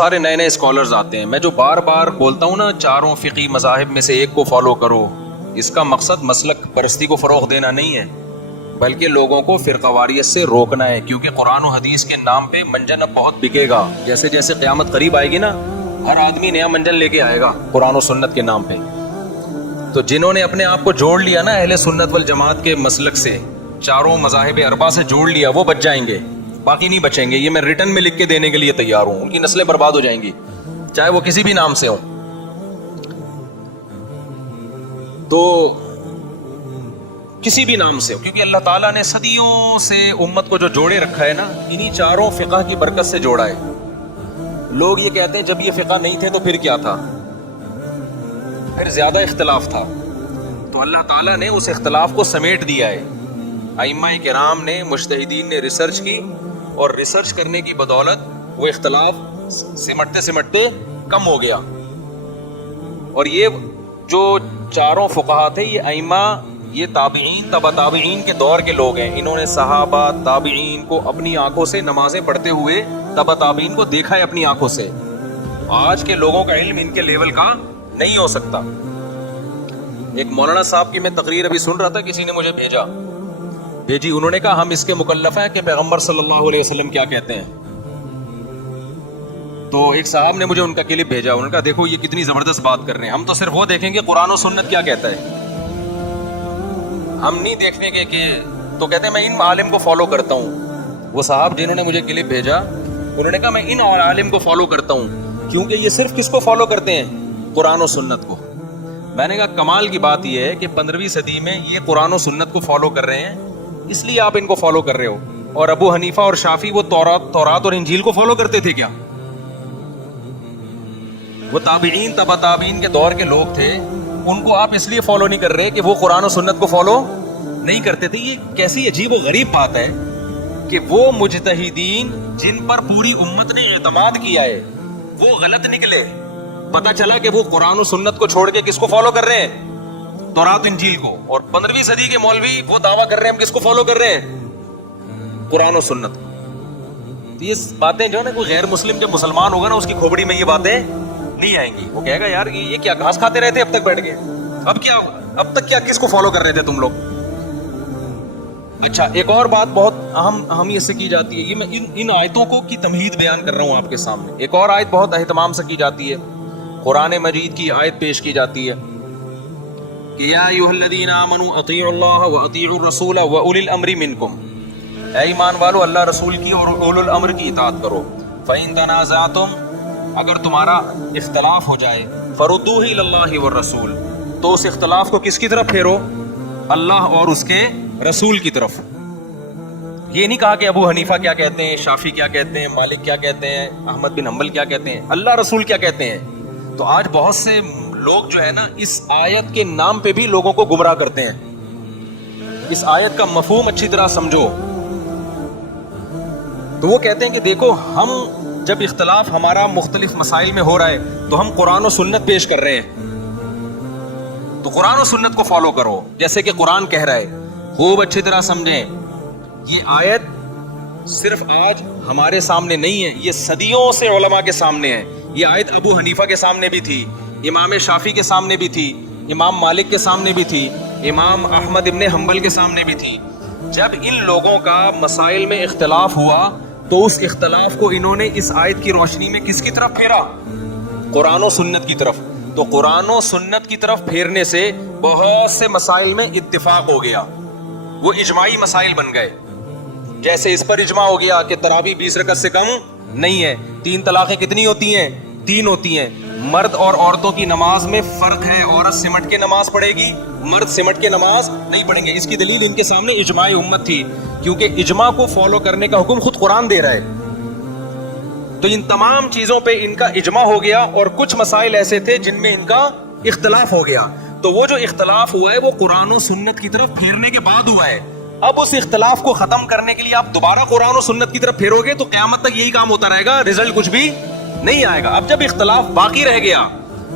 سارے نئے نئے اسکالرز آتے ہیں. میں جو بار بار بولتا ہوں نا چاروں فقہی مذاہب میں سے ایک کو فالو کرو, اس کا مقصد مسلک پرستی کو فروغ دینا نہیں ہے بلکہ لوگوں کو فرقہ واریت سے روکنا ہے, کیونکہ قرآن و حدیث کے نام پہ منجن اب بہت بکے گا. جیسے جیسے قیامت قریب آئے گی نا, ہر آدمی نیا منجن لے کے آئے گا قرآن و سنت کے نام پہ. تو جنہوں نے اپنے آپ کو جوڑ لیا نا اہل سنت والجماعت کے مسلک سے, چاروں مذاہب اربعہ سے جوڑ لیا, وہ بچ جائیں گے, باقی نہیں بچیں گے. یہ میں ریٹن میں لکھ کے دینے کے لیے تیار ہوں. ان کی نسلیں برباد ہو جائیں گی چاہے وہ کسی بھی نام سے ہوں. تو کسی بھی نام سے ہو, کیونکہ اللہ تعالیٰ نے صدیوں سے امت کو جو جوڑے رکھا ہے نا انہی چاروں فقہ کی برکت سے جوڑا ہے. لوگ یہ کہتے ہیں جب یہ فقہ نہیں تھے تو پھر کیا تھا, پھر زیادہ اختلاف تھا. تو اللہ تعالیٰ نے اس اختلاف کو سمیٹ دیا ہے. ائمہ کرام نے, مجتہدین نے ریسرچ کی, اور ریسرچ کرنے کی بدولت وہ اختلاف سمٹتے سمٹتے کم ہو گیا. اور یہ جو چاروں فقہا تھے یہ ائمہ, یہ تابعین تبع تابعین کے دور کے لوگ ہیں. انہوں نے صحابہ تابعین کو اپنی آنکھوں سے نمازیں پڑھتے ہوئے تبع تابعین کو دیکھا ہے اپنی آنکھوں سے. آج کے لوگوں کا علم ان کے لیول کا نہیں ہو سکتا. ایک مولانا صاحب کی میں تقریر ابھی سن رہا تھا, کسی نے مجھے بھیجی. انہوں نے کہا ہم اس کے مکلف ہیں کہ پیغمبر صلی اللہ علیہ وسلم کیا کہتے ہیں. تو ایک صاحب نے مجھے ان کا کلپ بھیجا. انہوں نے کہا دیکھو یہ کتنی زبردست بات کر رہے ہیں, ہم تو صرف وہ دیکھیں گے قرآن و سنت کیا کہتا ہے, ہم نہیں دیکھنے کے کہ. تو کہتے ہیں میں ان عالم کو فالو کرتا ہوں. وہ صاحب جنہوں نے مجھے کلپ بھیجا انہوں نے کہا میں ان عالم کو فالو کرتا ہوں کیونکہ یہ صرف کس کو فالو کرتے ہیں, قرآن و سنت کو. میں نے کہا کمال کی بات یہ ہے کہ 15ویں صدی میں یہ قرآن و سنت کو فالو کر رہے ہیں, اس لیے آپ ان کو فالو کر رہے ہو. اور ابو حنیفہ اور شافعی وہ تورات اور انجیل کو فالو کرتے تھے کیا؟ وہ تابعین تبع تابعین کے دور کے لوگ تھے, ان کو آپ اس لیے فالو نہیں کر رہے کہ وہ قرآن و سنت کو فالو نہیں کرتے تھے. یہ کیسی عجیب و غریب بات ہے کہ وہ مجتہدین جن پر پوری امت نے اعتماد کیا ہے وہ غلط نکلے. پتہ چلا کہ وہ قرآن و سنت کو چھوڑ کے کس کو فالو کر رہے ہیں, تورات انجیل کو. اور 15ویں صدی کے مولوی وہ دعویٰ کر رہے ہیں ہم کس کو فالو کر رہے ہیں, قرآن و سنت کو. تو یہ باتیں جو ہے نا, کوئی غیر مسلم جو مسلمان ہوگا نا اس کی کھوپڑی میں یہ باتیں نہیں آئیں گی. وہ کہے گا یار یہ کیا گھاس کھاتے رہتے اب تک بیٹھ کے, اب تک کیا کس کو فالو کر رہے تھے تم لوگ. اچھا ایک اور بات بہت اہمیت سے کی جاتی ہے, یہ میں ان آیتوں کو کی تمہید بیان کر رہا ہوں آپ کے سامنے. ایک اور آیت بہت اہتمام سے کی جاتی ہے, قرآن مجید کی آیت پیش کی جاتی ہے کہ یا ایھا الذین آمنوا اطیعوا اللہ واطیعوا الرسول واولی الامر منکم, اے ایمان والو اللہ رسول کی اور اولو الامر کی اطاعت کرو. فإن تنازعتم, اگر تمہارا اختلاف ہو جائے, فردوہ الی اللہ والرسول, تو اس اختلاف کو کس کی طرف پھیرو, اللہ اور اس کے رسول کی طرف. یہ نہیں کہا کہ ابو حنیفہ کیا کہتے ہیں, شافعی کیا کہتے ہیں, مالک کیا کہتے ہیں, احمد بن حنبل کیا کہتے ہیں, اللہ رسول کیا کہتے ہیں. تو آج بہت سے لوگ جو ہے نا اس آیت کے نام پہ بھی لوگوں کو گمراہ کرتے ہیں. اس آیت کا مفہوم اچھی طرح سمجھو. تو وہ کہتے ہیں کہ دیکھو ہم جب اختلاف ہمارا مختلف مسائل میں ہو رہا ہے تو ہم قرآن و سنت پیش کر رہے ہیں, تو قرآن و سنت کو فالو کرو جیسے کہ قرآن کہہ رہا ہے. خوب اچھی طرح سمجھیں, یہ آیت صرف آج ہمارے سامنے نہیں ہے, یہ صدیوں سے علماء کے سامنے ہے. یہ آیت ابو حنیفہ کے سامنے بھی تھی, امام شافعی کے سامنے بھی تھی, امام مالک کے سامنے بھی تھی, امام احمد ابن حنبل کے سامنے بھی تھی. جب ان لوگوں کا مسائل میں اختلاف ہوا تو اس اختلاف کو انہوں نے اس آیت کی روشنی میں کس کی طرف پھیرا, قرآن و سنت کی طرف. تو قرآن و سنت کی طرف پھیرنے سے بہت سے مسائل میں اتفاق ہو گیا, وہ اجماعی مسائل بن گئے. جیسے اس پر اجماع ہو گیا کہ تراویح 20 رکعت سے کم نہیں ہے. 3 طلاقیں کتنی ہوتی ہیں, 3 ہوتی ہیں. مرد اور عورتوں کی نماز میں فرق ہے, عورت سمٹ کے نماز پڑھے گی, مرد سمٹ کے نماز نہیں پڑھیں گے. اس کی دلیل ان کے سامنے اجماع امت تھی, کیونکہ اجماع کو فالو کرنے کا حکم خود قرآن دے رہا ہے. تو ان تمام چیزوں پہ ان کا اجماع ہو گیا, اور کچھ مسائل ایسے تھے جن میں ان کا اختلاف ہو گیا. تو وہ جو اختلاف ہوا ہے وہ قرآن و سنت کی طرف پھیرنے کے بعد ہوا ہے. اب اس اختلاف کو ختم کرنے کے لیے آپ دوبارہ قرآن و سنت کی طرف پھیرو گے تو قیامت تک یہی کام ہوتا رہے گا, رزلٹ کچھ بھی نہیں آئے گا. اب جب اختلاف باقی رہ گیا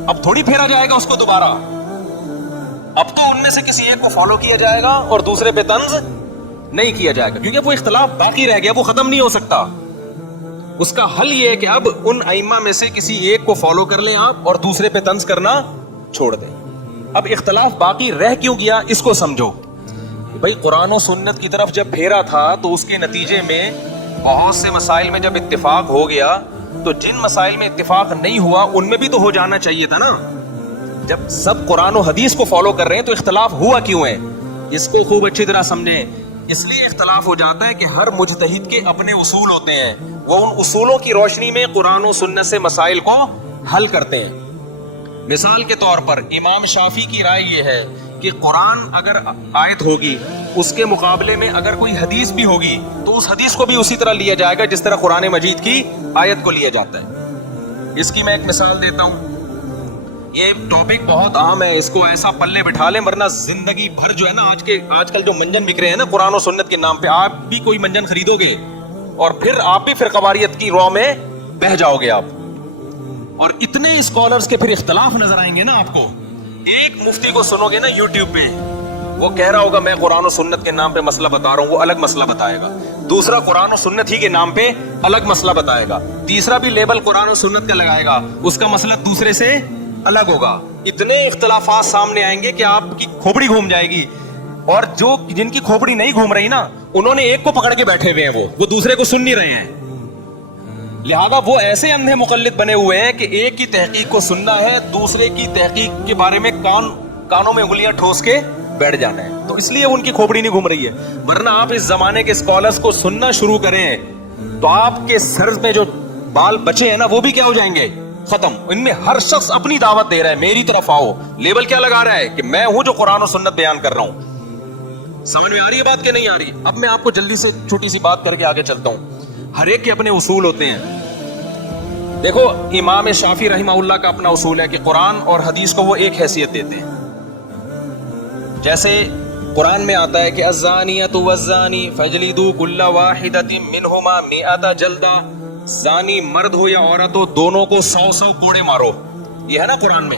اب تھوڑی پھیرا جائے گا اس کو دوبارہ, اب تو ان میں سے کسی ایک کو فالو کیا جائے گا اور دوسرے پہ طنز نہیں کیا جائے گا, کیونکہ وہ اختلاف باقی رہ گیا, وہ ختم نہیں ہو سکتا. اس کا حل یہ ہے کہ اب ان ائمہ میں سے کسی ایک کو فالو کر لیں آپ اور دوسرے پہ طنز کرنا چھوڑ دیں. اب اختلاف باقی رہ کیوں گیا اس کو سمجھو. بھائی قرآن و سنت کی طرف جب پھیرا تھا تو اس کے نتیجے میں بہت سے مسائل میں جب اتفاق ہو گیا تو جن مسائل میں اتفاق نہیں ہوا ان میں بھی تو ہو جانا چاہیے تھا نا. جب سب قرآن و حدیث کو فالو کر رہے ہیں تو اختلاف ہوا کیوں ہے, اس کو خوب اچھی طرح سمجھیں. اس لیے اختلاف ہو جاتا ہے کہ ہر مجتہد کے اپنے اصول ہوتے ہیں, وہ ان اصولوں کی روشنی میں قرآن و سنت سے مسائل کو حل کرتے ہیں. مثال کے طور پر امام شافعی کی رائے یہ ہے کہ قرآن اگر آیت ہوگی اس کے مقابلے میں اگر کوئی حدیث بھی ہوگی تو اس حدیث کو بھی اسی طرح لیا جائے گا جس طرح قرآن مجید کی آیت کو لیا جاتا ہے. اس کی میں ایک مثال دیتا ہوں. یہ ٹاپک بہت عام ہے, اس کو ایسا پلے بٹھا لیں ورنہ زندگی بھر جو ہے نا آج کل جو منجن بک رہے ہیں نا قرآن و سنت کے نام پہ, آپ بھی کوئی منجن خریدو گے اور پھر آپ بھی فرقواریت کی رو میں بہہ جاؤ گے آپ. اور اتنے اسکالرز کے پھر اختلاف نظر آئیں گے نا آپ کو. ایک مفتی کو سنو گے نا یوٹیوب پہ, وہ کہہ رہا ہوگا میں قرآن و سنت کے نام پہ مسئلہ بتا رہا ہوں, وہ الگ مسئلہ بتائے گا. دوسرا قرآن و سنت ہی کے نام پہ الگ مسئلہ بتائے گا. تیسرا بھی لیبل قرآن و سنت کا لگائے گا, اس کا مسئلہ دوسرے سے الگ ہوگا. اتنے اختلافات سامنے آئیں گے کہ آپ کی کھوپڑی گھوم جائے گی. اور جو جن کی کھوپڑی نہیں گھوم رہی نا انہوں نے ایک کو پکڑ کے بیٹھے ہوئے ہیں, وہ دوسرے کو سن نہیں رہے ہیں. لہذا وہ ایسے اندھے مقلد بنے ہوئے ہیں کہ ایک کی تحقیق کو سننا ہے, دوسرے کی تحقیق کے بارے میں کانوں میں انگلیاں ٹھوس کے بیٹھ جانا ہے. تو اس لیے ان کی کھوپڑی نہیں گھوم رہی ہے. ورنہ آپ اس زمانے کے اسکالرز کو سننا شروع کریں تو آپ کے سر میں جو بال بچے ہیں نا وہ بھی کیا ہو جائیں گے, ختم. ان میں ہر شخص اپنی دعوت دے رہا ہے, میری طرف آؤ. لیبل کیا لگا رہا ہے کہ میں ہوں جو قرآن و سنت بیان کر رہا ہوں. سمجھ میں آ رہی ہے بات کہ نہیں آ رہی؟ اب میں آپ کو جلدی سے چھوٹی سی بات کر کے آگے چلتا ہوں. ہر ایک کے اپنے اصول ہوتے ہیں. دیکھو امام شافعی رحمہ اللہ کا اپنا اصول ہے کہ قرآن اور حدیث کو وہ ایک حیثیت دیتے ہیں. جیسے قرآن میں آتا ہے کہ الزانیۃ والزانی فاجلدوا کل واحدۃ منہما مئۃ جلدہ, زانی مرد ہو یا عورت ہو دونوں کو 100 کوڑے مارو. یہ ہے نا قرآن میں.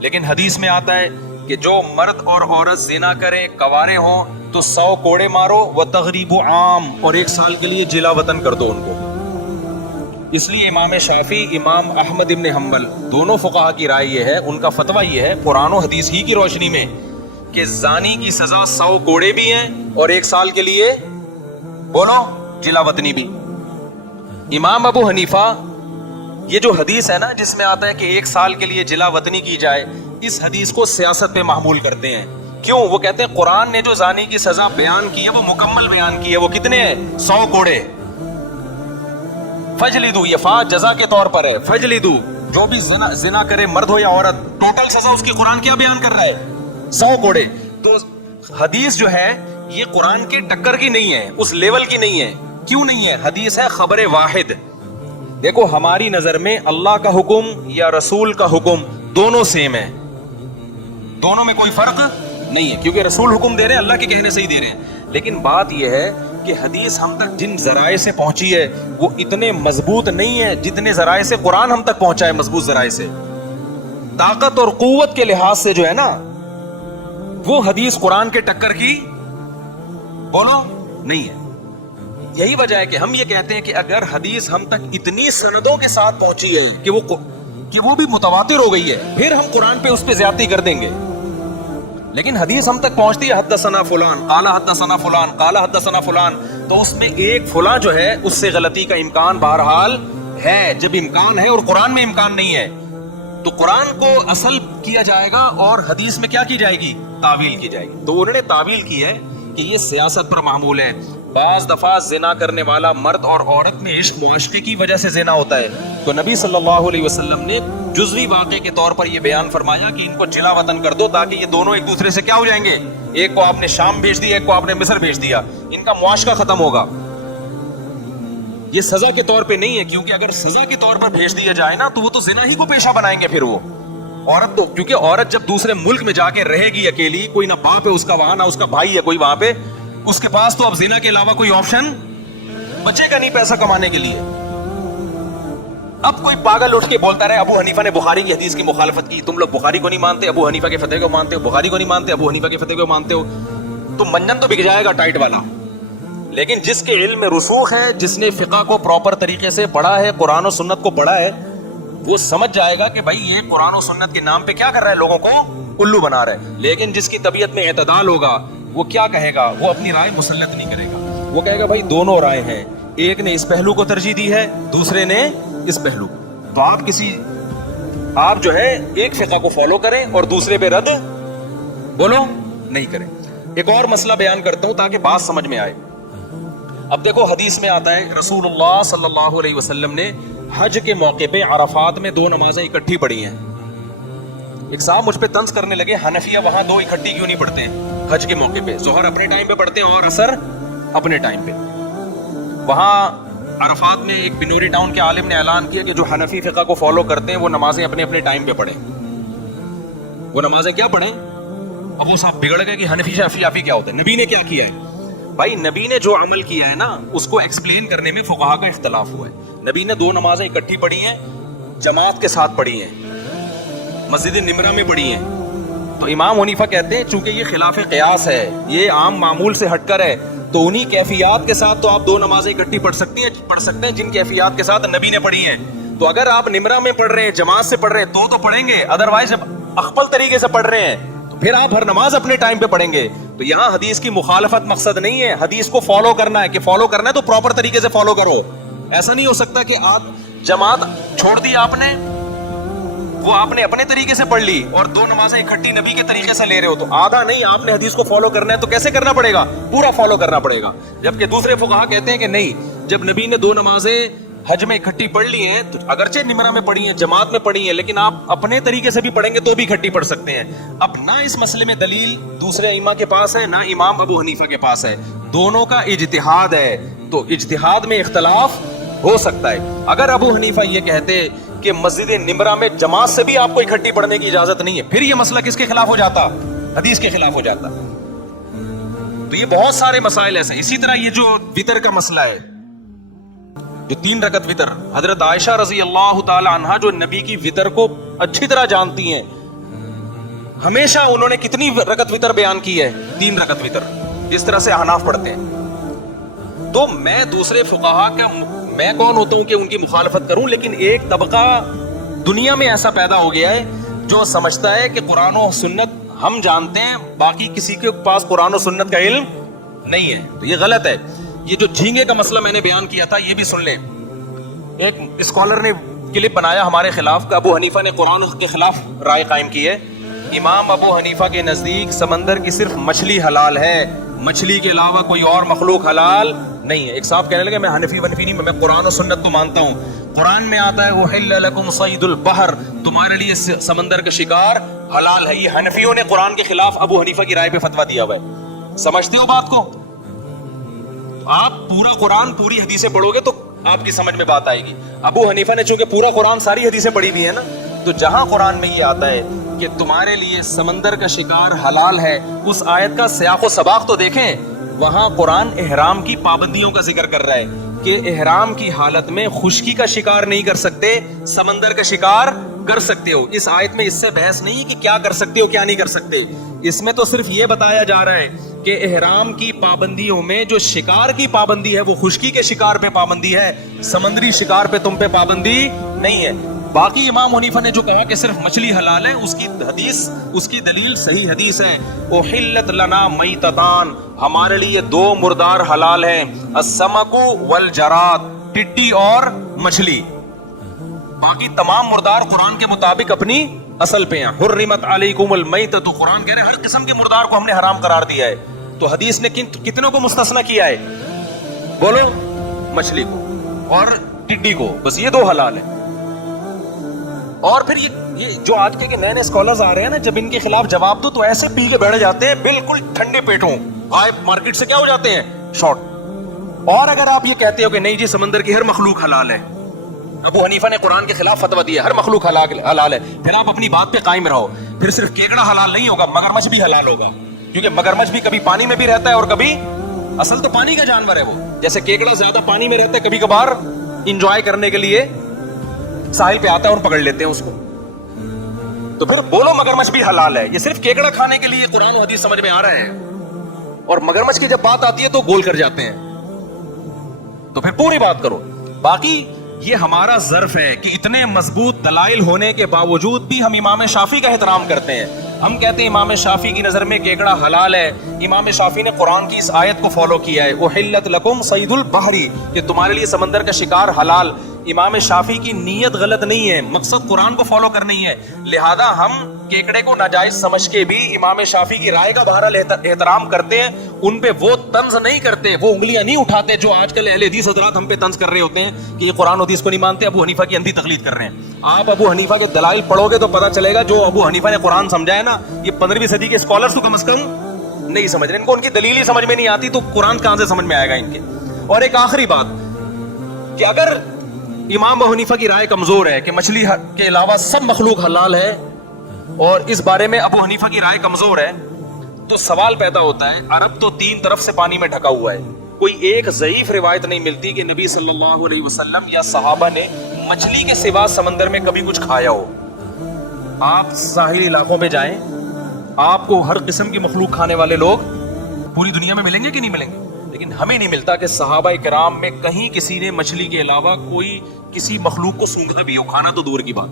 لیکن حدیث میں آتا ہے کہ جو مرد اور عورت زنا کرے کوارے ہوں تو 100 کوڑے مارو وتغریب عام, اور 1 سال کے لیے جلا وطن کر دو ان کو. اس لیے امام شافعی, امام احمد ابن حنبل دونوں فقہا کی رائے یہ ہے, ان کا فتویٰ یہ ہے قرآن و حدیث ہی کی روشنی میں کہ زانی کی سزا 100 کوڑے بھی ہیں اور 1 سال کے لیے بولو جلا وطنی بھی. امام ابو حنیفہ یہ جو حدیث ہے نا جس میں آتا ہے کہ 1 سال کے لیے جلا وطنی کی جائے, اس حدیث کو سیاست پہ محمول کرتے ہیں. کیوں؟ وہ کہتے ہیں قرآن نے جو زانی کی سزا بیان کی ہے وہ مکمل بیان کی ہے. وہ کتنے ہیں؟ 100 کوڑے. فجلدو, یہ فا جزا کے طور پر ہے. فجلدو, جو بھی زنا کرے مرد ہو یا عورت, ٹوٹل سزا اس کی قرآن کیا بیان کر رہا ہے؟ 100 کوڑے. تو حدیث جو ہے یہ قرآن کے ٹکر کی نہیں ہے, اس لیول کی نہیں ہے. کیوں نہیں ہے؟ حدیث ہے خبر واحد. دیکھو ہماری نظر میں اللہ کا حکم یا رسول کا حکم دونوں سیم ہے, دونوں میں کوئی فرق نہیں ہے, کیونکہ رسول حکم دے رہے ہیں اللہ کے کہنے سے ہی دے رہے ہیں. لیکن بات یہ ہے کہ حدیث ہم تک جن ذرائع سے پہنچی ہے وہ اتنے مضبوط نہیں ہے جتنے ذرائع سے قرآن ہم تک پہنچا ہے. مضبوط ذرائع سے, طاقت اور قوت کے لحاظ سے جو ہے نا وہ حدیث قرآن کے ٹکر کی بولو نہیں ہے. یہی وجہ ہے کہ ہم یہ کہتے ہیں کہ اگر حدیث ہم تک اتنی سندوں کے ساتھ پہنچی ہے کہ وہ بھی متواتر ہو گئی ہے پھر ہم قرآن پہ اس پہ زیادتی کر دیں گے. لیکن حدیث ہم تک پہنچتی ہے حدثنا فلان قال حدثنا فلان قال حدثنا فلان, تو اس میں ایک فلاں جو ہے اس سے غلطی کا امکان بہرحال ہے. جب امکان ہے اور قرآن میں امکان نہیں ہے تو قرآن کو اصل کیا جائے گا اور حدیث میں کیا کی جائے گی؟ تعویل کی جائے گی. تو انہوں نے تعویل کی ہے کہ یہ سیاست پر معمول ہے. بعض دفعہ زنا کرنے والا مرد اور عورت میں عشق معاشقے کی وجہ سے زنا ہوتا ہے, تو نبی صلی اللہ علیہ وسلم نے جزوی واقعے کے طور پر یہ بیان فرمایا کہ ان کو جلا وطن کر دو تاکہ یہ دونوں ایک دوسرے سے کیا ہو جائیں گے, ایک کو آپ نے شام بھیج دیا ایک کو آپ نے مصر بھیج دیا, ان کا معاشقہ ختم ہوگا. یہ سزا کے طور پہ نہیں ہے, کیونکہ اگر سزا کے طور پر بھیج دیا جائے نا تو وہ تو زنا ہی کو پیشہ بنائیں گے. پھر وہ عورت تو, کیونکہ عورت جب دوسرے ملک میں جا کے رہے گی اکیلی, کوئی نہ باپ ہے اس کا وہاں نہ اس کا بھائی ہے کوئی وہاں پہ, اس کے پاس تو اب زنا کے علاوہ کوئی آپشن بچے گا نہیں پیسہ کمانے کے لیے. اب کوئی پاگل اٹھ کے بولتا رہے ابو حنیفہ نے بخاری کی حدیث کی مخالفت کی, تم لوگ بخاری کو نہیں مانتے, ابو حنیفہ کے فتح کو مانتے ہو, بخاری کو نہیں مانتے, ابو حنیفہ کے فتح کو مانتے ہو, تو منجن تو بک جائے گا ٹائٹ والا. لیکن جس کے علم میں رسوخ ہے, جس نے فقہ کو پراپر طریقے سے پڑھا ہے, قرآن و سنت کو پڑھا ہے, وہ سمجھ جائے گا کہ بھائی یہ قرآن و سنت کے نام پہ کیا کر رہا ہے, لوگوں کو الو بنا رہا ہے. لیکن جس کی طبیعت میں اعتدال ہوگا وہ کیا کہے گا, وہ اپنی رائے مسلط نہیں کرے گا, وہ کہے گا بھائی دونوں رائے ہیں, ایک نے اس پہلو کو ترجیح دی ہے, دوسرے نے اس پہلو. تو آپ جو ہے ایک فقہ کو فالو کریں اور دوسرے پہ رد بولو نہیں کریں. ایک اور مسئلہ بیان کرتا ہوں تاکہ بات سمجھ میں آئے. اب دیکھو حدیث میں آتا ہے رسول اللہ صلی اللہ علیہ وسلم نے حج کے موقع پہ عرفات میں 2 نمازیں اکٹھی پڑھی ہیں. ایک صاحب مجھ پہ طنز کرنے لگے, حنفیہ وہاں 2 اکٹھی کیوں نہیں پڑھتے ہیں حج کے موقع پہ, ظہر اپنے ٹائم پہ پڑھتے ہیں اور عصر اپنے ٹائم پہ. وہاں عرفات میں ایک بنوری ٹاؤن کے عالم نے اعلان کیا کہ جو حنفی فقہ کو فالو کرتے ہیں وہ نمازیں اپنے اپنے ٹائم پہ پڑھیں. وہ نمازیں کیا پڑھیں؟ اب وہ صاحب بگڑ گئے کہ حنفی شافعی کیا ہوتا ہے. نبی نے کیا کیا ہے بھائی, نبی نے جو عمل کیا ہے نا اس کو ایکسپلین کرنے میں فقہا کا اختلاف ہوا ہے. نبی نے 2 نمازیں اکٹھی پڑھی ہیں, جماعت کے ساتھ پڑھی ہیں, مسجد نمرہ میں پڑھی ہیں. تو امام حنیفہ کہتے ہیں چونکہ یہ خلاف قیاس ہے, یہ عام معمول سے ہٹ کر ہے, تو انہی کیفیات کے ساتھ تو آپ 2 نمازیں اکٹھی پڑھ سکتے ہیں جن کیفیات کے ساتھ نبی نے پڑھی ہیں. تو اگر آپ نمرہ میں پڑھ رہے ہیں, جماعت سے پڑھ رہے ہیں تو پڑھیں گے, ادروائز جب اخپل طریقے سے پڑھ رہے ہیں تو پھر آپ ہر نماز اپنے ٹائم پہ پڑھیں گے. تو یہاں حدیث کی مخالفت مقصد نہیں ہے, حدیث کو فالو کرنا ہے, کہ فالو کرنا ہے تو پراپر طریقے سے فالو کرو. ایسا نہیں ہو سکتا کہ آپ جماعت چھوڑ دی آپ نے, وہ آپ نے اپنے طریقے سے پڑھ لی اور 2 نمازیں اکٹھی نبی کے طریقے سے لے رہے ہو, تو آدھا نہیں, آپ نے حدیث کو فالو کرنا ہے تو کیسے کرنا پڑے گا, پورا فالو کرنا پڑے گا. جبکہ دوسرے فقہا کہتے ہیں کہ نہیں, جب نبی نے 2 نمازیں حج میں اکٹھی پڑھ لی ہیں تو اگرچہ نمرہ میں پڑھی ہیں, جماعت میں پڑھی ہیں, لیکن آپ اپنے طریقے سے بھی پڑھیں گے تو بھی اکٹھی پڑھ سکتے ہیں. اب نہ اس مسئلے میں دلیل دوسرے ائمہ کے پاس ہے, نہ امام ابو حنیفہ کے پاس ہے, دونوں کا اجتہاد ہے. تو اجتہاد میں اختلاف ہو سکتا ہے. اگر ابو حنیفہ یہ کہتے کہ مسجد نمرہ میں جماعت سے بھی آپ کو اکٹھی پڑھنے کی اجازت نہیں ہے, پھر یہ مسئلہ کس کے خلاف ہو جاتا, حدیث کے خلاف ہو جاتا. تو یہ بہت سارے مسائل ایسے. اسی طرح یہ جو وتر کا مسئلہ ہے, جو 3 رکعت وتر, حضرت عائشہ رضی اللہ تعالی عنہا جو نبی کی وتر کو اچھی طرح جانتی ہیں, ہمیشہ انہوں نے کتنی رکعت وتر بیان کی ہے, 3 رکعت وتر, جس طرح سے احناف پڑھتے ہیں. تو میں دوسرے فقہا کا میں کون ہوتا ہوں کہ ان کی مخالفت کروں, لیکن ایک طبقہ دنیا میں ایسا پیدا ہو گیا ہے جو سمجھتا ہے کہ قرآن و سنت ہم جانتے ہیں, باقی کسی کے پاس قرآن و سنت کا علم نہیں ہے. تو یہ غلط ہے. یہ جو جھینگے کا مسئلہ میں نے بیان کیا تھا یہ بھی سن لیں. ایک اسکالر نے کلپ بنایا ہمارے خلاف کہ ابو حنیفہ نے قرآن کے خلاف رائے قائم کی ہے. امام ابو حنیفہ کے نزدیک سمندر کی صرف مچھلی حلال ہے, مچھلی کے علاوہ کوئی اور مخلوق حلال نہیں ہے. ایک صاحب کہنے لگے میں حنفی ونفی نہیں, میں قرآن و سنت کو مانتا ہوں. قرآن میں آتا ہے وَحِلَّ لَكُمْ صَيْدُ الْبَحْرِ, تمہارے لیے سمندر کا شکار حلال ہے. یہ حنفیوں نے قرآن کے خلاف ابو حنیفہ کی رائے پہ فتویٰ دیا ہوا ہے. سمجھتے ہو بات کو؟ آپ پورا قرآن پوری حدیثیں پڑھو گے تو آپ کی سمجھ میں بات آئے گی. ابو حنیفہ نے چونکہ پورا قرآن ساری حدیثیں پڑھی ہوئی ہیں نا, تو جہاں قرآن میں یہ آتا ہے کہ تمہارے لیے سمندر کا شکار حلال ہے, اس آیت کا سیاق و سباق تو دیکھیں. وہاں قرآن احرام کی پابندیوں کا ذکر کر رہا ہے کہ احرام کی حالت میں خشکی کا شکار نہیں کر سکتے, سمندر کا شکار کر سکتے ہو. اس آیت میں اس سے بحث نہیں ہے کہ کیا کر سکتے ہو کیا نہیں کر سکتے, اس میں تو صرف یہ بتایا جا رہا ہے کہ احرام کی پابندیوں میں جو شکار کی پابندی ہے وہ خشکی کے شکار پہ پابندی ہے, سمندری شکار پہ تم پہ پابندی نہیں ہے. باقی امام حنیفہ نے جو کہا کہ صرف مچھلی حلال ہے, اس کی حدیث, اس کی دلیل صحیح حدیث ہے. احلت لنا میتتان, ہمارے لیے 2 مردار حلال ہیں, السمک والجراد, ٹڈی اور مچھلی. باقی تمام مردار قرآن کے مطابق اپنی اصل پہ ہیں. حرمت علیکم المیتۃ, قرآن کہہ رہے ہیں ہر قسم کے مردار کو ہم نے حرام قرار دیا ہے. تو حدیث نے کتنوں کو مستثنی کیا ہے, بولو, مچھلی کو اور ٹڈی کو, بس یہ 2 حلال ہیں. اور پھر یہ جو آج کے نئے نئے اسکالرز آ رہے ہیں نا, جب ان کے خلاف جواب دو تو ایسے پی کے بیٹھ جاتے ہیں بالکل ٹھنڈے پیٹوں, غائب, مارکیٹ سے کیا ہو جاتے ہیں, شارٹ. اور اگر آپ یہ کہتے ہو کہ نہیں جی سمندر کی ہر مخلوق حلال ہے, ابو حنیفہ نے قرآن کے خلاف فتویٰ دیا ہر مخلوق حلال ہے, پھر آپ اپنی بات پہ قائم رہو. پھر صرف کیکڑا حلال نہیں ہوگا, مگرمچھ بھی حلال ہوگا, کیونکہ مگرمچھ بھی کبھی پانی میں بھی رہتا ہے اور کبھی, اصل تو پانی کا جانور ہے وہ. جیسے کیکڑا زیادہ پانی میں رہتا ہے, کبھی کبھار انجوائے کرنے کے لیے ساحل پہ آتا ہے اور پکڑ لیتے ہیں اس کو. تو پھر بولو مگرمچھ بھی حلال ہے. یہ صرف کیکڑا کھانے کے لیے قرآن و حدیث سمجھ میں آ رہے ہیں, اور مگرمچھ کی جب بات آتی ہے تو گول کر جاتے ہیں. تو پھر پوری بات کرو. باقی یہ ہمارا ظرف ہے کہ اتنے مضبوط دلائل ہونے کے باوجود بھی ہم امام شافعی کا احترام کرتے ہیں. ہم کہتے ہیں امام شافعی کی نظر میں کیکڑا حلال ہے. امام شافعی نے قرآن کی اس آیت کو فالو کیا ہے, احلت لکم صید البحری, کہ تمہارے لیے سمندر کا شکار حلال. امام شافعی کی نیت غلط نہیں ہے, مقصد قرآن کو فالو کرنا ہی ہے. لہذا ہم کیکڑے کو ناجائز سمجھ کے بھی امام شافعی کی رائے کا بہرحال احترام کرتے ہیں. ان پہ وہ طنز نہیں کرتے, وہ انگلیاں نہیں اٹھاتے جو آج کل اہل حدیث حضرات ہم پہ طنز کر رہے ہوتے ہیں کہ یہ قرآن حدیث کو نہیں مانتے, ابو حنیفہ کی اندھی تقلید کر رہے ہیں. آپ ابو حنیفہ کے دلائل پڑھو گے تو پتہ چلے گا جو ابو حنیفہ نے قرآن سمجھا ہے نا, یہ 15ویں صدی کے اسکالرز تو کم از کم نہیں سمجھ رہے. ان کو ان کی دلیل ہی سمجھ میں نہیں آتی, تو قرآن کہاں سے سمجھ میں آئے گا ان کے. اور ایک آخری بات کہ اگر امام ابو حنیفہ کی رائے کمزور ہے کہ مچھلی کے علاوہ سب مخلوق حلال ہے, اور اس بارے میں ابو حنیفہ کی رائے کمزور ہے, تو سوال پیدا ہوتا ہے, عرب تو 3 طرف سے پانی میں ڈھکا ہوا ہے, کوئی ایک ضعیف روایت نہیں ملتی کہ نبی صلی اللہ علیہ وسلم یا صحابہ نے مچھلی کے سوا سمندر میں کبھی کچھ کھایا ہو. آپ ساحلی علاقوں میں جائیں, آپ کو ہر قسم کی مخلوق کھانے والے لوگ پوری دنیا میں ملیں گے کہ نہیں ملیں گے, لیکن ہمیں نہیں ملتا کہ صحابہ کرام میں کہیں کسی نے مچھلی کے علاوہ کوئی کسی مخلوق کو سونگھا بھی ہو. کھانا تو دور کی بات,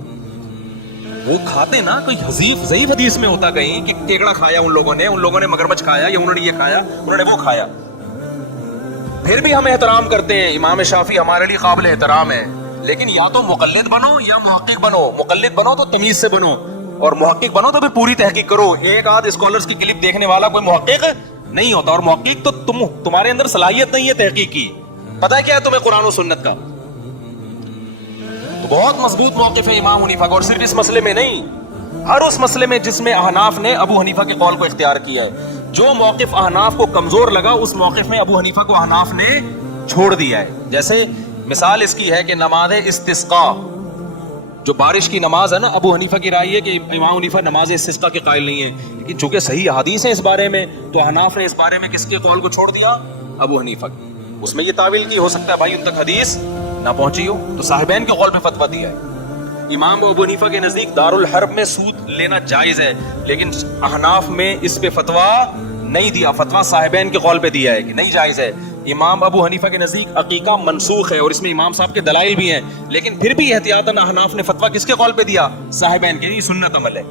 وہ کھاتے نا, کوئی ضعیف حدیث میں ہوتا کہیں کہ کیکڑا کھایا ان لوگوں نے مگرمچھ کھایا, یا انہوں نے یہ کھایا, انہوں نے وہ کھایا. پھر بھی ہم احترام کرتے ہیں. امام شافعی ہمارے لیے قابل احترام ہے, لیکن یا تو مقلد بنو یا محقق بنو. مقلد بنو تو تمیز سے بنو, اور محقق بنو تو پھر پوری تحقیق کرو. ایک آدھ اسکالرز کی کلپ دیکھنے والا کوئی محقق نہیں ہوتا, اور محقق تو تمہارے اندر صلاحیت نہیں ہے تحقیق کی. پتہ ہے کیا ہے تمہیں قرآن و سنت کا؟ تو بہت مضبوط موقف ہے امام حنیفہ کا, اور صرف اس مسئلے میں نہیں, ہر اس مسئلے میں جس میں احناف نے ابو حنیفہ کے قول کو اختیار کیا ہے. جو موقف احناف کو کمزور لگا اس موقف میں ابو حنیفہ کو احناف نے چھوڑ دیا ہے. جیسے مثال اس کی ہے کہ نماز استسقاء, جو بارش کی نماز ہے نا, ابو حنیفہ کی رائے ہے کہ امام حنیفہ نماز استسقاء کے قائل نہیں ہے, لیکن چونکہ صحیح احادیث ہیں اس بارے میں, تو احناف نے اس بارے میں کس کے قول کو چھوڑ دیا؟ ابو حنیفہ کی. اس میں یہ تعویل کی ہو سکتا ہے بھائی ان تک حدیث نہ پہنچی ہو, تو صاحبین کے قول پہ فتویٰ دیا ہے. امام ابو حنیفہ کے نزدیک دارالحرب میں سود لینا جائز ہے, لیکن احناف میں اس پہ فتویٰ نہیں دیا. فتویٰ صاحبین کے قول پہ دیا ہے کہ نہیں جائز ہے. امام ابو حنیفہ کے نزدیک عقیقہ منسوخ ہے, اور اس میں امام صاحب کے دلائل بھی ہیں, لیکن پھر بھی احتیاطاً احناف نے فتویٰ کس کے قول پہ دیا؟ صاحبین کے. یہ سنت عمل ہے.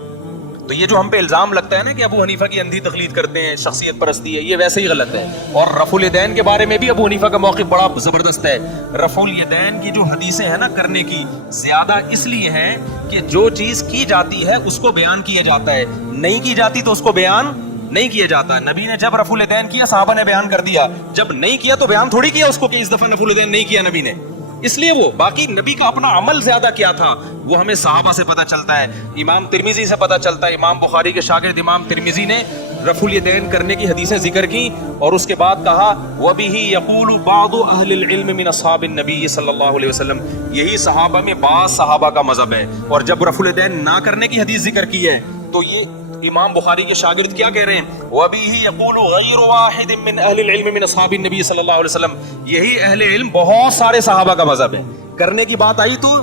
تو یہ جو ہم پہ الزام لگتا ہے نا کہ ابو حنیفہ کی اندھی تقلید کرتے ہیں, شخصیت پرستی ہے, یہ ویسے ہی غلط ہے. اور رفع الیدین کے بارے میں بھی ابو حنیفہ کا موقف بڑا زبردست ہے. رفع الیدین کی جو حدیثیں ہیں نا کرنے کی, زیادہ اس لیے ہیں کہ جو چیز کی جاتی ہے اس کو بیان کیا جاتا ہے, نہیں کی جاتی تو اس کو بیان نہیں کیا جاتا. نبی نے جب رفع الیدین کیا صحابہ نے بیان کر دیا, جب نہیں کیا تو بیان تھوڑی کیا اس کو کہ اس دفعہ رفع الیدین نہیں کیا نبی نے, اس لیے وہ باقی نبی کا اپنا عمل زیادہ کیا تھا وہ ہمیں صحابہ سے پتہ چلتا ہے, امام ترمذی سے پتہ چلتا ہے. امام بخاری کے شاگرد امام ترمذی نے رفع الیدین کرنے کی حدیثیں ذکر کی, اور اس کے بعد کہا وَبِهِ يَقُولُ بَعْضُ أَهْلِ الْعِلْمِ مِنْ أَصْحَابِ النَّبِيِّ صلی اللہ علیہ وسلم. یہی صحابہ میں بعض صحابہ کا مذہب ہے. اور جب رفع الیدین نہ کرنے کی حدیث ذکر کی ہے تو یہ امام بخاری کے شاگرد کیا کہہ رہے ہیں؟ وَبِهِ يَقُولُ غَيْرُ وَاحِدٍ مِّنْ أَهْلِ الْعِلْمِ مِنْ أَصْحَابِ النَّبِيِّ صلی اللہ علیہ وسلم. یہی اہل علم بہت سارے صحابہ کا مذہب ہے. کرنے کی بات آئی تو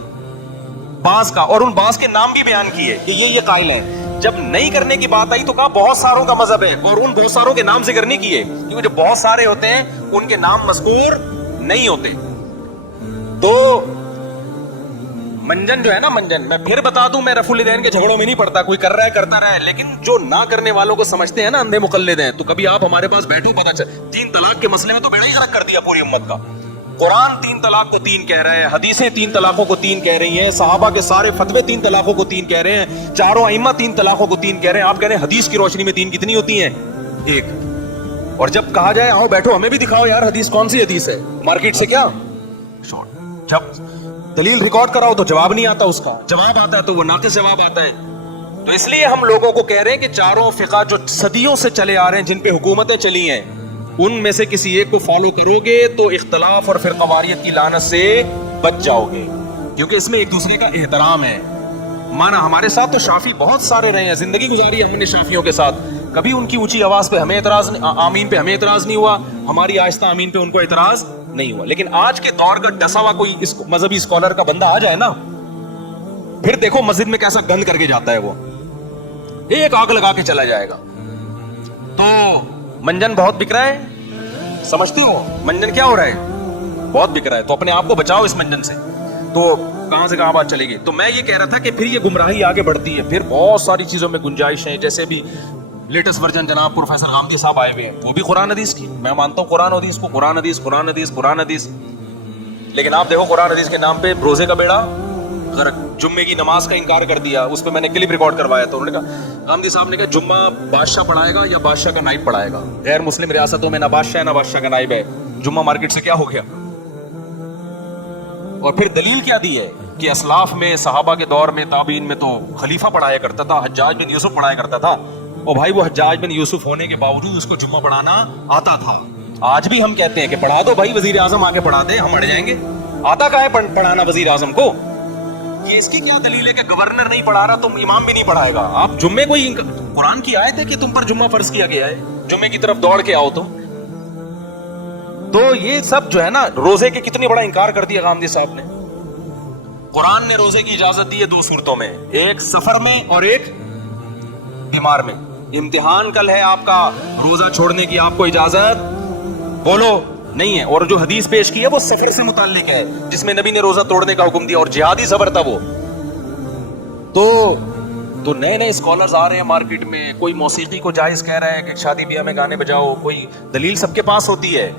بعض کا, اور ان بعض کے نام بھی بیان کیے کہ یہ قائل ہیں. جب نہیں کرنے کی بات آئی تو کہا بہت ساروں کا مذہب ہے, اور ان بہت ساروں کے نام ذکر نہیں کیے, کیونکہ جو بہت سارے ہوتے ہیں ان کے نام مذکور نہیں ہوتے. تو منجن جو ہے نا, منجن میں پھر بتا دوں, میں رفع الیدین کے جھگڑوں میں نہیں پڑتا, کوئی کر رہا ہے کرتا رہا ہے, لیکن جو نہ کرنے والوں کو سمجھتے ہیں نا اندھے مقلد ہیں, تو کبھی آپ ہمارے پاس بیٹھو پتہ چل. 3 طلاق کے مسئلے میں تو بیڑا ہی غرق کر دیا پوری امت کا. قرآن 3 طلاق کو 3 کہہ رہا ہے, حدیثیں 3 طلاقوں کو 3 کہہ رہی ہیں, صحابہ کے سارے فتوے 3 طلاقوں کو 3 کہہ رہے ہیں, چاروں ائمہ 3 طلاقوں کو 3 کہہ رہے ہیں. آپ کہہ رہے ہیں حدیث کی روشنی میں 3 کتنی ہوتی ہیں؟ 1. اور جب کہا جائے آؤ بیٹھو ہمیں بھی دکھاؤ یار حدیث کون سی حدیث ہے, مارکیٹ سے کیا شارٹ. جب دلیل ریکارڈ کراؤ تو جواب نہیں آتا, اس کا جواب آتا ہے تو وہ ناقص جواب آتا ہے. تو اس لیے ہم لوگوں کو کہہ رہے ہیں کہ چاروں فقہ جو صدیوں سے چلے آ رہے ہیں, جن پہ حکومتیں چلی ہیں, ان میں سے کسی ایک کو فالو کرو گے تو اختلاف اور فرقواریت کی لعنت سے بچ جاؤ گے, کیونکہ اس میں ایک دوسرے کا احترام ہے. مانا ہمارے ساتھ تو شافی بہت سارے رہے ہیں, زندگی گزاری ہم نے شافیوں کے ساتھ, کبھی ان کی اونچی آواز پہ ہمیں اعتراض, آمین پہ ہمیں اعتراض نہیں ہوا, ہماری آہستہ آمین پہ ان کو اعتراض نہیں ہوا. لیکن آج کے دور کا ڈسا ہوا کوئی اس مذہبی اسکالر کا بندہ آ جائے نا, پھر دیکھو مسجد میں کیسا گند کر کے جاتا ہے, وہ ایک آگ لگا کے چلا جائے گا. تو منجن بہت بک رہا ہے, سمجھتی ہو منجن کیا ہو رہا ہے؟ بہت بک رہا ہے, تو اپنے آپ کو بچاؤ اس منجن سے. تو کہاں سے کہاں بات چلے گی. تو میں یہ کہہ رہا تھا کہ پھر یہ گمراہی آگے بڑھتی ہے, پھر بہت ساری چیزوں میں گنجائش ہے, جیسے بھی لیٹسٹ ورژن جناب پروفیسر غامدی صاحب آئے ہوئے ہیں, وہ بھی قرآن حدیث کی, میں مانتا ہوں قرآن حدیث کو, قرآن حدیث قرآن حدیث قرآن حدیث, لیکن آپ دیکھو قرآن حدیث کے نام پہ روزے کا بیڑا غرق, جمعے کی نماز کا انکار کر دیا. اس پہ میں نے کلپ ریکارڈ کروایا تھا, انہوں نے کہا غامدی صاحب نے کہا جمعہ بادشاہ پڑھائے گا یا بادشاہ کا نائب پڑھائے گا, غیر مسلم ریاستوں میں نہ بادشاہ ہے نہ بادشاہ کا نائب ہے, جمعہ مارکیٹ سے کیا ہو گیا. اور پھر دلیل کیا دی ہے کہ اسلاف میں صحابہ کے دور میں تابعین میں تو خلیفہ پڑھایا کرتا تھا, حجاج بن یوسف پڑھایا کرتا تھا. اور بھائی وہ حجاج بن یوسف ہونے کے باوجود اس کو جمعہ پڑھانا آتا تھا. آج بھی ہم کہتے ہیں کہ پڑھا دو بھائی, وزیر اعظم آ کے پڑھا دے, ہم اڑ جائیں گے. آتا کہاں ہے پڑھانا وزیر اعظم کو؟ یہ اس کی کیا دلیل ہے کہ گورنر نہیں پڑھا رہا, تم امام بھی نہیں پڑھائے گا. آپ جمعے کوئی قرآن کی آیت ہے کہ تم پر جمعہ فرض کیا گیا ہے, جمعے کی طرف دوڑ کے آؤ تم. تو یہ سب جو ہے نا, روزے کے کتنی بڑا انکار کر دیا غامدی صاحب نے. قرآن نے روزے کی اجازت دی ہے دو صورتوں میں, ایک سفر میں اور ایک بیمار میں. امتحان کل ہے آپ کا, روزہ چھوڑنے کی آپ کو اجازت بولو نہیں ہے. اور جو حدیث پیش کی ہے وہ سفر سے متعلق ہے, جس میں نبی نے روزہ توڑنے کا حکم دیا, اور جہادی سفر تھا وہ. تو نئے نئے اسکالرز آ رہے ہیں مارکیٹ میں, کوئی موسیقی کو جائز کہہ رہا ہے کہ شادی بیاہ میں گانے بجاؤ, کوئی دلیل سب کے پاس ہوتی ہے,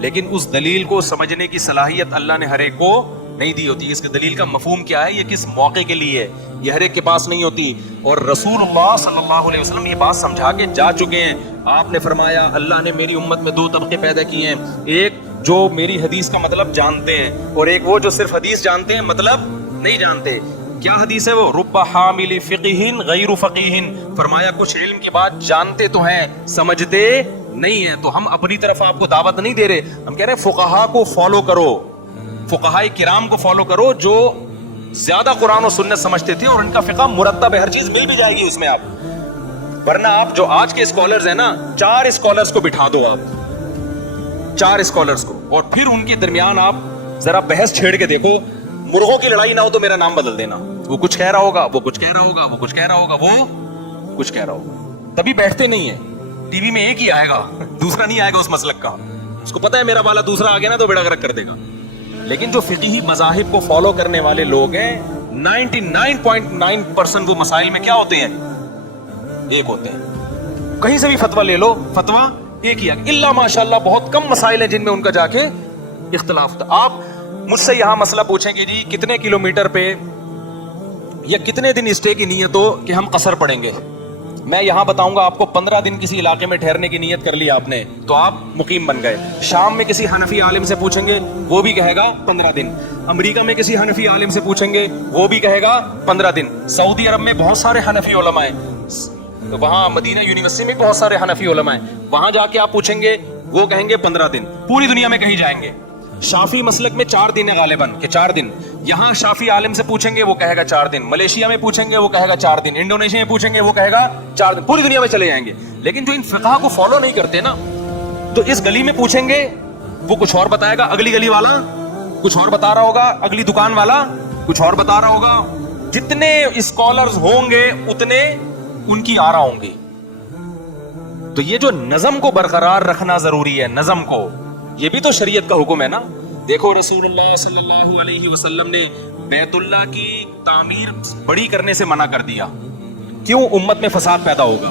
لیکن اس دلیل کو سمجھنے کی صلاحیت اللہ نے ہر ایک کو نہیں دی ہوتی. اس کے دلیل کا مفہوم کیا ہے, یہ کس موقع کے لیے ہے, یہ ہر ایک کے پاس نہیں ہوتی. اور رسول اللہ صلی اللہ علیہ وسلم یہ بات سمجھا کے جا چکے ہیں. آپ نے فرمایا اللہ نے میری امت میں دو طبقے پیدا کیے ہیں, ایک جو میری حدیث کا مطلب جانتے ہیں, اور ایک وہ جو صرف حدیث جانتے ہیں مطلب نہیں جانتے. کیا حدیث ہے وہ؟ رب حامل فقہ غیر فقیہ, فرمایا کچھ علم کی بات جانتے تو ہیں سمجھتے نہیں ہیں. تو ہم اپنی طرف آپ کو دعوت نہیں دے رہے, ہم کہہ رہے ہیں فقہا کو فالو کرو, فقہائے کرام کو فالو کرو جو زیادہ قرآن و سنت سمجھتے تھے, اور ان کا فقہ مرتب ہے, ہر چیز مل بھی جائے گی اس میں آپ. ورنہ آپ جو آج کے اسکالرز ہیں نا, 4 اسکالرز کو بٹھا دو آپ, 4 اسکالرز کو, اور پھر ان کے درمیان آپ ذرا بحث چھیڑ کے دیکھو. مرغوں کی لڑائی نہ ہو تو میرا نام بدل دینا, وہ کچھ کہہ رہا ہوگا, وہ کچھ کہہ رہا ہوگا, وہ کچھ کہہ رہا ہوگا, وہ کچھ کہہ رہا ہوگا. تبھی بیٹھتے نہیں ہیں. ٹی وی میں ایک ہی آئے گا, دوسرا نہیں آئے گا اس مسلک کا, اس کو پتا ہے میرا والا دوسرا آ گیا نا تو بیڑا غرق کر دے گا. لیکن جو فقہی مذاہب کو فالو کرنے والے لوگ ہیں 99.9% وہ مسائل میں کیا ہوتے ہیں, ایک ہوتے ہیں. کہیں سے بھی فتویٰ لے لو, فتویٰ ایک ہی ہے, الا ماشاءاللہ بہت کم مسائل ہیں جن میں ان کا جا کے اختلاف تھا. آپ مجھ سے یہاں مسئلہ پوچھیں گے جی کتنے کلومیٹر پہ یا کتنے دن اسٹے کی نیت ہو کہ ہم قصر پڑیں گے, میں یہاں بتاؤں گا آپ کو 15 دن کسی علاقے میں ٹھہرنے کی نیت کر لی آپ نے تو آپ مقیم بن گئے. شام میں کسی حنفی عالم سے پوچھیں گے وہ بھی کہے گا 15 دن. امریکہ میں کسی حنفی عالم سے پوچھیں گے وہ بھی کہے گا 15 دن. سعودی عرب میں بہت سارے حنفی علماء ہیں, وہاں مدینہ یونیورسٹی میں بہت سارے حنفی علماء ہیں, وہاں جا کے آپ پوچھیں گے وہ کہیں گے 15 دن. پوری دنیا میں کہیں جائیں گے. شافی مسلک میں 4 دن ہے غالباً کہ 4 دن. یہاں شافی عالم سے پوچھیں گے وہ کہے گا 4 دن, ملیشیا میں پوچھیں گے وہ کہے گا 4 دن, انڈونیشیا میں پوچھیں گے وہ کہے گا 4 دن. پوری دنیا میں چلے جائیں گے. لیکن جو ان فقہ کو فالو نہیں کرتے نا, تو اس گلی میں پوچھیں گے وہ کچھ اور بتائے گا, اگلی گلی والا کچھ اور بتا رہا ہوگا, اگلی دکان والا کچھ اور بتا رہا ہوگا. جتنے اسکالرز ہوں گے اتنے ان کی آرا ہوں گی. تو یہ جو نظم کو برقرار رکھنا ضروری ہے, نظم کو, یہ بھی تو شریعت کا حکم ہے نا. دیکھو رسول اللہ صلی اللہ علیہ وسلم نے بیت اللہ کی تعمیر بڑی کرنے سے منع کر دیا. کیوں؟ امت میں فساد پیدا ہوگا.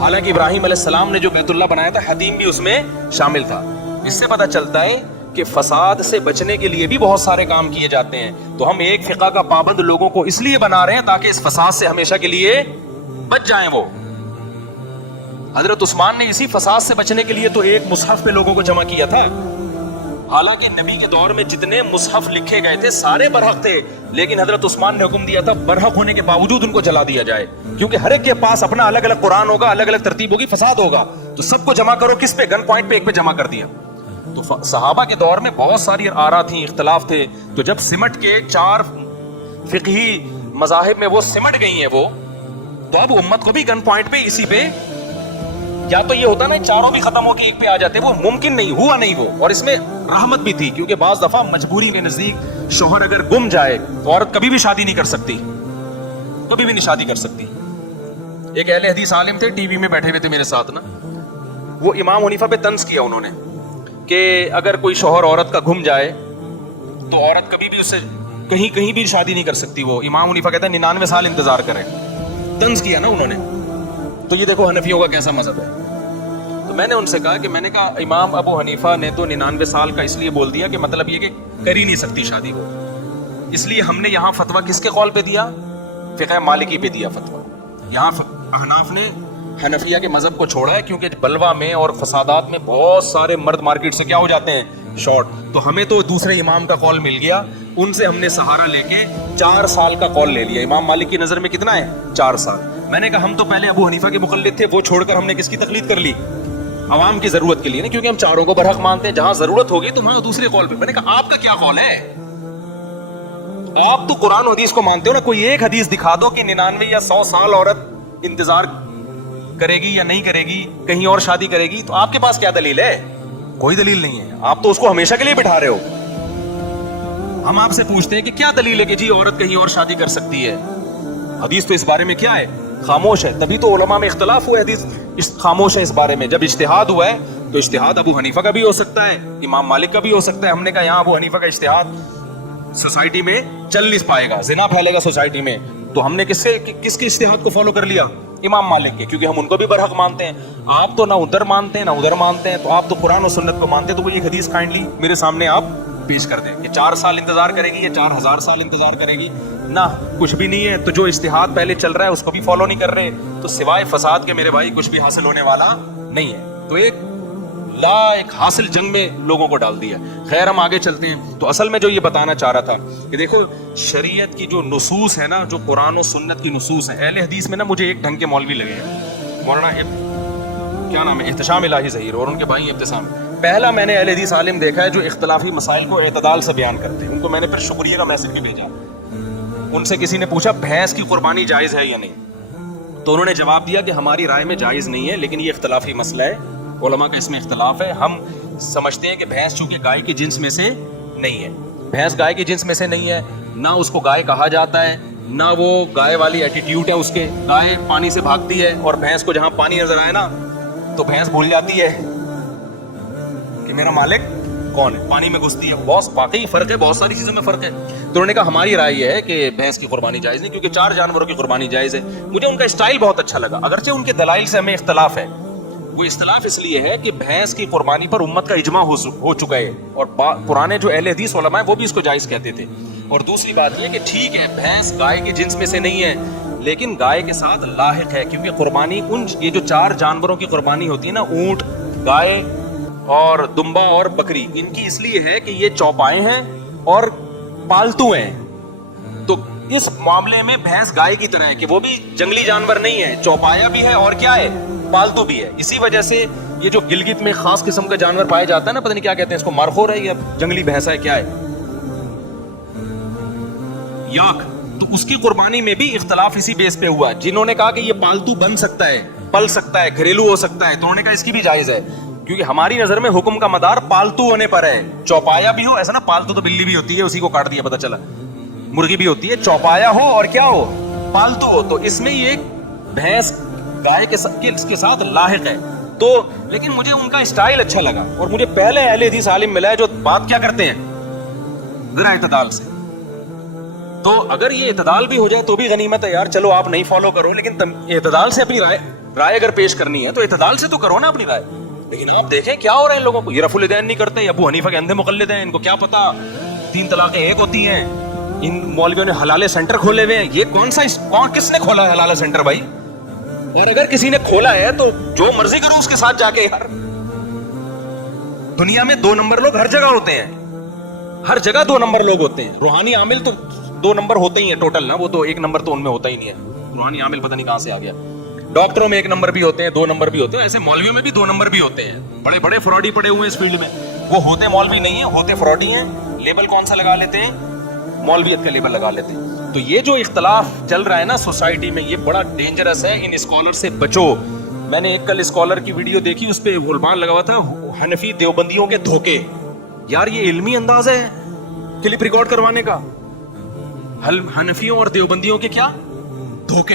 حالانکہ ابراہیم علیہ السلام نے جو بیت اللہ بنایا تھا حتیم بھی اس میں شامل تھا. اس سے پتہ چلتا ہے کہ فساد سے بچنے کے لیے بھی بہت سارے کام کیے جاتے ہیں. تو ہم ایک فقہ کا پابند لوگوں کو اس لیے بنا رہے ہیں تاکہ اس فساد سے ہمیشہ کے لیے بچ جائیں. وہ حضرت عثمان نے اسی فساد سے بچنے کے لیے تو ایک مصحف پہ لوگوں کو جمع کیا تھا. حالانکہ نبی کے دور میں جتنے مصحف لکھے گئے تھے سارے برحق تھے, لیکن حضرت عثمان نے حکم دیا تھا برحق ہونے کے باوجود ان کو جلا دیا جائے, کیونکہ ہر ایک کے پاس اپنا الگ الگ قرآن ہوگا, الگ الگ ترتیب ہوگی, فساد ہوگا. تو سب کو جمع کرو کس پہ؟ گن پوائنٹ پہ ایک پہ جمع کر دیا. تو صحابہ کے دور میں بہت ساری آرا تھیں, اختلاف تھے. تو جب سمٹ کے 4 فقہی مذاہب میں وہ سمٹ گئی ہیں وہ, تو اب امت کو بھی گن پوائنٹ پہ اسی پہ, یا تو یہ ہوتا نا چاروں بھی ختم ہو کے ایک پہ آ جاتے, وہ ممکن نہیں ہوا, نہیں وہ. اور اس میں رحمت بھی تھی, کیونکہ بعض دفعہ مجبوری کے نزدیک شوہر اگر گم جائے تو عورت کبھی بھی شادی نہیں کر سکتی, کبھی بھی نہیں شادی کر سکتی. ایک اہل حدیث عالم تھے ٹی وی میں بیٹھے ہوئے تھے میرے ساتھ نا, وہ امام حنیفہ پہ طنز کیا انہوں نے کہ اگر کوئی شوہر عورت کا گھم جائے تو عورت کبھی بھی اس سے کہیں بھی شادی نہیں کر سکتی. وہ امام حنیفہ کہتے ہیں 99 سال انتظار کریں. طنز کیا نا انہوں نے. تو یہ دیکھو حنفیوں کا کیسا مذہب ہے. تو میں نے ان سے کہا امام ابو حنیفہ نے تو 99 سال کا اس لیے بول دیا کہ مطلب یہ کہ کر ہی نہیں سکتی شادی وہ, اس لیے ہم نے یہاں فتویٰ کس کے قول پہ دیا؟ فقہ مالکی پہ دیا فتویٰ. یہاں احناف نے حنفیہ کے مذہب کو چھوڑا ہے کیونکہ بلوا میں اور فسادات میں بہت سارے مرد مارکیٹ سے کیا ہو جاتے ہیں, شارٹ. تو ہمیں تو دوسرے امام کا قول مل گیا, ان سے ہم نے سہارا لے کے 4 سال کا قول لے لیا. امام مالک کی نظر میں کتنا ہے؟ 4 سال. میں نے کہا ہم تو پہلے ابو حنیفہ کے مقلد تھے, وہ چھوڑ کر ہم نے کس کی تقلید کر لی؟ عوام کی ضرورت کے لیے نہیں, کیونکہ ہم چاروں کو برحق مانتے ہیں. جہاں ضرورت ہوگی تو وہاں دوسرے قول پہ. میں نے کہا آپ کا کیا قول ہے؟ آپ تو قرآن و حدیث کو مانتے ہو نا, کوئی ایک حدیث دکھا دو کہ 99 یا 100 سال عورت انتظار کرے گی یا نہیں کرے گی, کہیں اور شادی کرے گی. تو آپ کے پاس کیا دلیل ہے؟ کوئی دلیل نہیں ہے. آپ تو اس کو ہمیشہ کے لیے بٹھا رہے ہو. ہم آپ سے پوچھتے ہیں کہ کیا دلیل ہے کہ جی عورت کہیں اور شادی کر سکتی ہے؟ حدیث تو اس بارے میں کیا ہے؟ خاموش ہے. تبھی تو علماء میں اختلاف ہوا ہے, حدیث خاموش ہے اس بارے میں. جب اجتہاد ہوا ہے تو اجتہاد ابو حنیفہ کا بھی ہو سکتا ہے, امام مالک کا بھی ہو سکتا ہے. ہم نے کہا یہاں ابو حنیفہ کا اجتہاد سوسائٹی میں چل نہیں پائے گا, زنا پھیلے گا سوسائٹی میں. تو ہم نے کس کے اجتہاد کو فالو کر لیا؟ امام مالک کے, کیونکہ ہم ان کو بھی برحق مانتے ہیں. آپ تو نہ ادھر مانتے ہیں نہ ادھر مانتے ہیں, تو آپ تو قرآن و سنت کو مانتے ہیں. تو وہ ایک حدیث کائنڈلی میرے سامنے آپ پیش کر دیں کہ 4 سال انتظار کرے گی یا 4000 سال انتظار کرے گی. نہ, کچھ بھی نہیں ہے. تو جو اجتہاد پہلے چل رہا ہے اس کو بھی فالو نہیں کر رہے, تو سوائے فساد کے میرے بھائی کچھ بھی حاصل ہونے والا نہیں ہے. تو ایک حاصل جنگ میں لوگوں کو ڈال دیا. خیر ہم آگے چلتے ہیں. تو اصل میں جو یہ بتانا چاہ رہا تھا کہ دیکھو شریعت کی جو نصوص ہے نا, جو قرآن و سنت کی نصوص ہیں, اہل حدیث میں نا مجھے ایک ڈھنگ کے مولوی لگے ہیں, مولانا کیا نام ہے, احتشام الہی ظہیر, اور ان کے بھائی ابتسام. پہلا میں نے اہل حدیث عالم دیکھا ہے جو اختلافی مسائل کو اعتدال سے بیان کرتے ہیں. ان کو میں نے پھر شکریہ کا میسج بھی بھیجا. ان سے کسی نے پوچھا بھینس کی قربانی جائز ہے یا نہیں, تو انہوں نے جواب دیا کہ ہماری رائے میں جائز نہیں ہے, لیکن یہ اختلافی مسئلہ ہے, علماء کا اس میں اختلاف ہے. ہم سمجھتے ہیں کہ بھینس چونکہ گائے کے جنس میں سے نہیں ہے, بھینس گائے کے جنس میں سے نہیں ہے, نہ اس کو گائے کہا جاتا ہے, نہ وہ گائے والی ایٹیٹیوڈ ہے اس کے. گائے پانی سے بھاگتی ہے, اور بھینس کو جہاں پانی نظر آئے نا تو بھینس بھول جاتی ہے کہ میرا مالک کون ہے, پانی میں گھستی ہے. بہت واقعی فرق ہے, بہت ساری چیزوں میں فرق ہے. تو انہوں نے کہا ہماری رائے یہ ہے کہ بھینس کی قربانی جائز نہیں, کیونکہ 4 جانوروں کی قربانی جائز ہے. مجھے ان کا اسٹائل بہت اچھا لگا, اگرچہ ان کے دلائل سے ہمیں اختلاف ہے. وہ اختلاف اس لیے ہے کہ بھینس کی قربانی پر امت کا اجماع ہو چکا ہے, اور پرانے جو اہل حدیث علماء ہیں وہ بھی اس کو جائز کہتے تھے. اور دوسری بات یہ کہ ٹھیک ہے بھینس گائے کے جنس میں سے نہیں ہے, لیکن گائے کے ساتھ لاحق ہے, کیونکہ قربانی یہ جو 4 جانوروں کی قربانی ہوتی ہے نا, اونٹ, گائے اور دمبا اور بکری, ان کی اس لیے ہے کہ یہ چوپائے ہیں اور پالتو ہیں. تو اس معاملے میں بھینس گائے کی طرح ہے کہ وہ بھی جنگلی جانور نہیں ہے, چوپایا بھی ہے اور کیا ہے, پالتو بھی ہے. اسی وجہ سے یہ جو گلگت میں خاص قسم کا جانور پایا جاتا ہے نا, پتہ نہیں کیا کہتے ہیں اس کو, مارخور ہے یا جنگلی بھینسا ہے, کیا ہے, یاک, تو اس کی قربانی میں بھی اختلاف اسی بیس پہ ہوا. جنہوں نے کہا کہ یہ پالتو بن سکتا ہے, پل سکتا ہے, گھریلو ہو سکتا ہے, تو انہوں نے کہا اس کی بھی جائز ہے, کیونکہ ہماری نظر میں حکم کا مدار پالتو ہونے پر ہے. چوپایا بھی ہو, ایسا نا پالتو تو بلی بھی ہوتی ہے, اسی کو کاٹ دیا پتہ چلا, مرغی بھی ہوتی ہے, چوپایا ہو اور کیا ہو, پالتو ہو. تو اس میں یہ بھینس گائے کے ساتھ لاحق ہے. تو لیکن مجھے ان کا اسٹائل اچھا لگا, اور مجھے پہلے اہل حدیث عالم ملا ہے جو بات کیا کرتے ہیں, ذرا اعتدال سے. تو اگر یہ اعتدال بھی ہو جائے تو بھی غنیمت ہے یار, چلو آپ نہیں فالو کرو, لیکن اعتدال سے اپنی رائے اگر پیش کرنی ہے تو اعتدال سے تو کرو نا اپنی رائے. لیکن آپ دیکھیں کیا ہو رہا ہے ان لوگوں کو, یہ رفع الدین نہیں کرتے, ابو حنیفہ کے اندھے مقلد ہیں, ان کو کیا پتا 3 طلاقیں ایک ہوتی ہیں. ان مولویوں نے حلالے سینٹر کھولے ہوئے ہیں. یہ کس نے کھولا ہے حلالہ سینٹر بھائی؟ اور اگر کسی نے کھولا ہے تو جو مرضی کرو اس کے ساتھ جا کے. یار دنیا میں 2 نمبر لوگ ہر جگہ ہوتے ہیں, ہر جگہ 2 نمبر لوگ ہوتے ہیں. روحانی عامل تو 2 نمبر ہوتے ہی ہیں ٹوٹل نا, وہ تو 1 نمبر تو ان میں ہوتا ہی نہیں ہے. روحانی عامل پتہ نہیں کہاں سے آ گیا. ڈاکٹروں میں 1 نمبر بھی ہوتے ہیں, 2 نمبر بھی ہوتے ہیں, ایسے مولویوں میں بھی 2 نمبر بھی ہوتے ہیں. بڑے بڑے فراڈی پڑے ہوئے اس فیلڈ میں, وہ ہوتے مولوی نہیں ہیں, ہوتے فراڈی ہیں. لیبل کون سا لگا لیتے ہیں, مولویت کا لیبل لگا لیتے ہیں. تو یہ جو اختلاف چل رہا ہے نا سوسائٹی میں, یہ بڑا ڈینجرس ہے. ان اسکالر سے بچو. میں نے ایک کل اسکالر کی ویڈیو دیکھی, اس پہ عنوان لگا ہوا تھا حنفی دیوبندیوں کے دھوکے. یار یہ علمی انداز ہے کلپ ریکارڈ کروانے کا, حنفیوں اور دیوبندیوں کے کیا دھوکے.